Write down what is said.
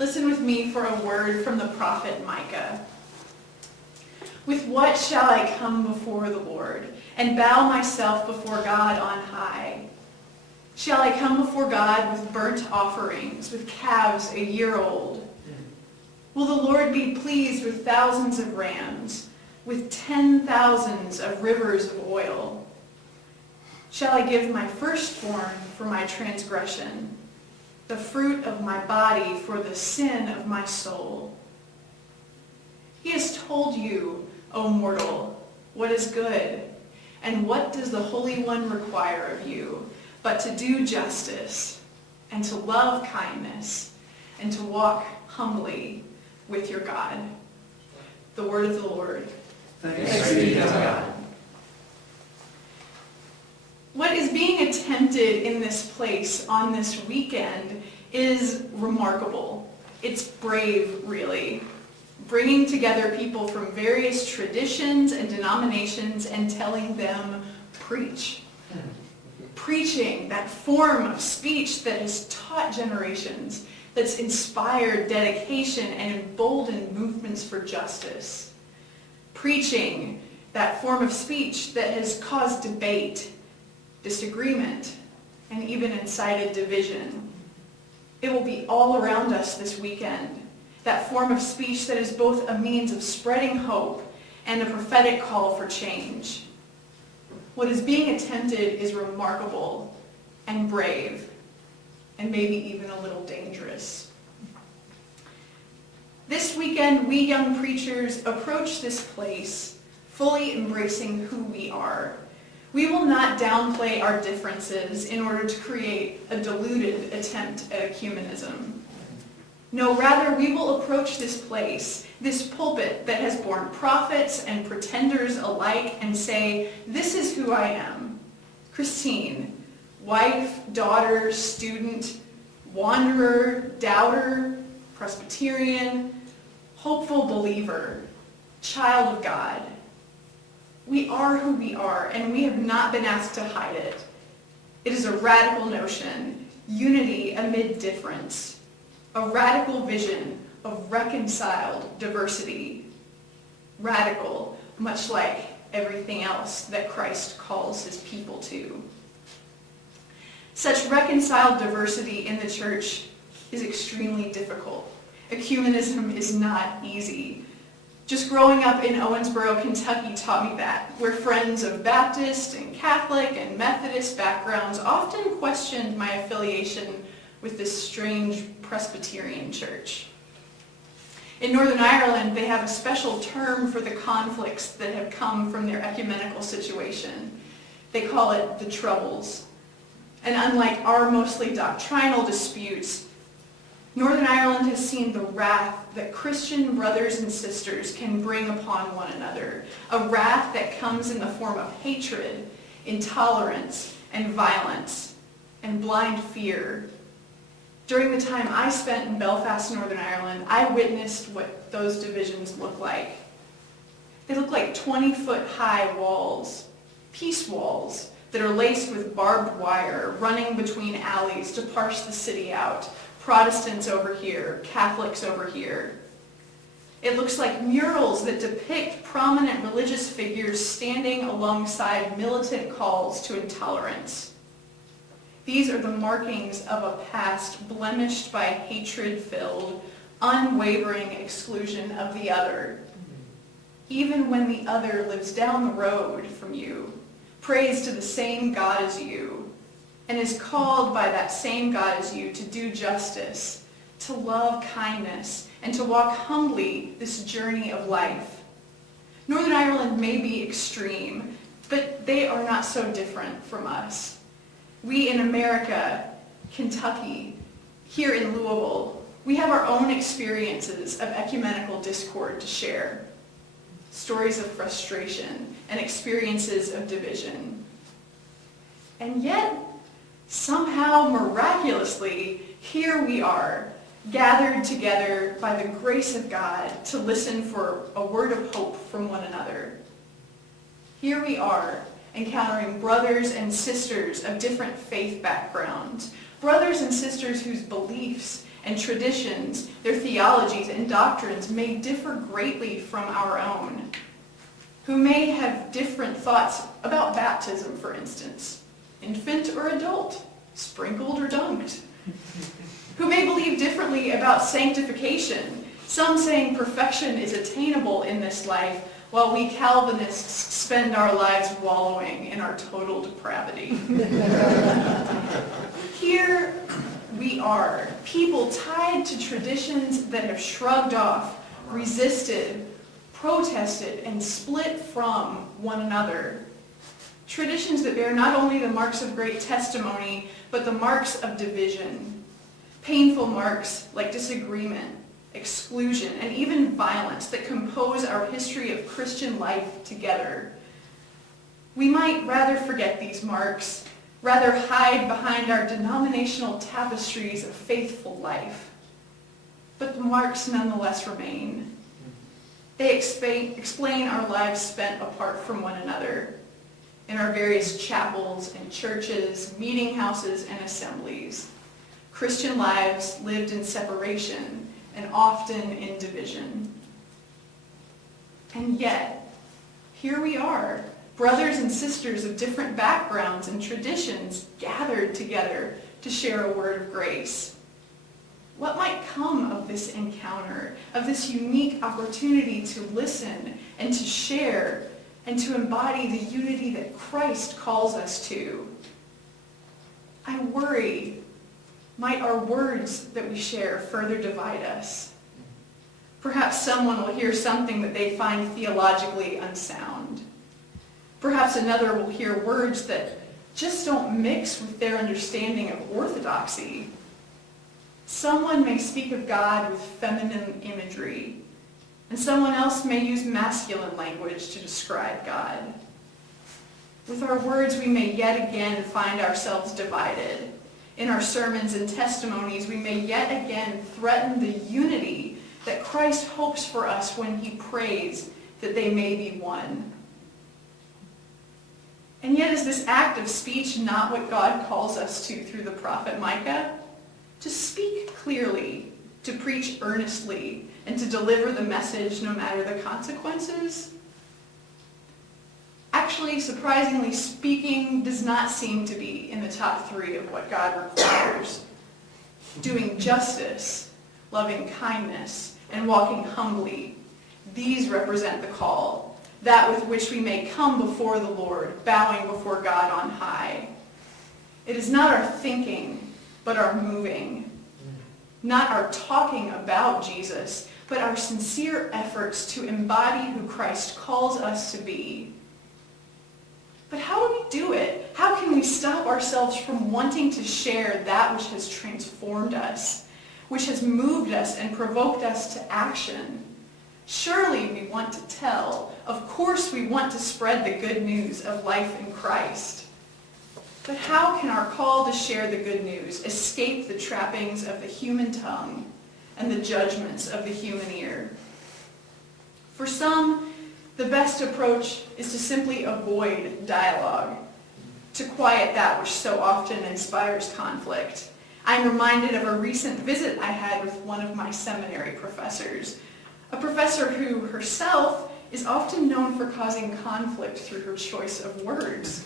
Listen with me for a word from the prophet Micah. With what shall I come before the Lord and bow myself before God on high? Shall I come before God with burnt offerings, with calves a year old? Will the Lord be pleased with thousands of rams, with 10,000s of rivers of oil? Shall I give my firstborn for my transgression, the fruit of my body for the sin of my soul? He has told you, O mortal, what is good, and what does the Holy One require of you, but to do justice, and to love kindness, and to walk humbly with your God. The word of the Lord. Thanks be to God. What is being attempted in this place on this weekend is remarkable. It's brave, really. Bringing together people from various traditions and denominations and telling them, preach. Preaching, that form of speech that has taught generations, that's inspired dedication and emboldened movements for justice. Preaching, that form of speech that has caused debate, disagreement, and even incited division. It will be all around us this weekend. That form of speech that is both a means of spreading hope and a prophetic call for change. What is being attempted is remarkable and brave, and maybe even a little dangerous. This weekend, we young preachers approach this place fully embracing who we are. We will not downplay our differences in order to create a diluted attempt at ecumenism. No, rather, we will approach this place, this pulpit that has borne prophets and pretenders alike, and say, this is who I am. Christine, wife, daughter, student, wanderer, doubter, Presbyterian, hopeful believer, child of God. We are who we are, and we have not been asked to hide it. It is a radical notion, unity amid difference, a radical vision of reconciled diversity. Radical, much like everything else that Christ calls his people to. Such reconciled diversity in the church is extremely difficult. Ecumenism is not easy. Just growing up in Owensboro, Kentucky taught me that, where friends of Baptist and Catholic and Methodist backgrounds often questioned my affiliation with this strange Presbyterian church. In Northern Ireland, they have a special term for the conflicts that have come from their ecumenical situation. They call it the Troubles. And unlike our mostly doctrinal disputes, Northern Ireland has seen the wrath that Christian brothers and sisters can bring upon one another, a wrath that comes in the form of hatred, intolerance, and violence, and blind fear. During the time I spent in Belfast, Northern Ireland, I witnessed what those divisions look like. They look like 20-foot high walls, peace walls, that are laced with barbed wire, running between alleys to parse the city out. Protestants over here, Catholics over here. It looks like murals that depict prominent religious figures standing alongside militant calls to intolerance. These are the markings of a past blemished by hatred-filled, unwavering exclusion of the other. Even when the other lives down the road from you, prays to the same God as you, and is called by that same God as you to do justice, to love kindness, and to walk humbly this journey of life. Northern Ireland may be extreme, but they are not so different from us. We in America, Kentucky, here in Louisville, we have our own experiences of ecumenical discord to share. Stories of frustration and experiences of division. And yet, somehow, miraculously, here we are, gathered together by the grace of God to listen for a word of hope from one another. Here we are, encountering brothers and sisters of different faith backgrounds, brothers and sisters whose beliefs and traditions, their theologies and doctrines may differ greatly from our own, who may have different thoughts about baptism, for instance, infant or adult, sprinkled or dunked, who may believe differently about sanctification, some saying perfection is attainable in this life, while we Calvinists spend our lives wallowing in our total depravity. Here we are, people tied to traditions that have shrugged off, resisted, protested, and split from one another. Traditions that bear not only the marks of great testimony, but the marks of division. Painful marks like disagreement, exclusion, and even violence that compose our history of Christian life together. We might rather forget these marks, rather hide behind our denominational tapestries of faithful life. But the marks nonetheless remain. They explain our lives spent apart from one another in our various chapels and churches, meeting houses, and assemblies. Christian lives lived in separation and often in division. And yet, here we are, brothers and sisters of different backgrounds and traditions gathered together to share a word of grace. What might come of this encounter, of this unique opportunity to listen and to share and to embody the unity that Christ calls us to? I worry, might our words that we share further divide us? Perhaps someone will hear something that they find theologically unsound. Perhaps another will hear words that just don't mix with their understanding of orthodoxy. Someone may speak of God with feminine imagery, and someone else may use masculine language to describe God. With our words, we may yet again find ourselves divided. In our sermons and testimonies, we may yet again threaten the unity that Christ hopes for us when he prays that they may be one. And yet, is this act of speech not what God calls us to through the prophet Micah? To speak clearly, to preach earnestly, and to deliver the message no matter the consequences? Actually, surprisingly, speaking does not seem to be in the top 3 of what God requires. Doing justice, loving kindness, and walking humbly, these represent the call, that with which we may come before the Lord, bowing before God on high. It is not our thinking, but our moving. Not our talking about Jesus, but our sincere efforts to embody who Christ calls us to be. But how do we do it? How can we stop ourselves from wanting to share that which has transformed us, which has moved us and provoked us to action? Surely we want to tell. Of course we want to spread the good news of life in Christ. But how can our call to share the good news escape the trappings of the human tongue and the judgments of the human ear? For some, the best approach is to simply avoid dialogue, to quiet that which so often inspires conflict. I'm reminded of a recent visit I had with one of my seminary professors, a professor who herself is often known for causing conflict through her choice of words.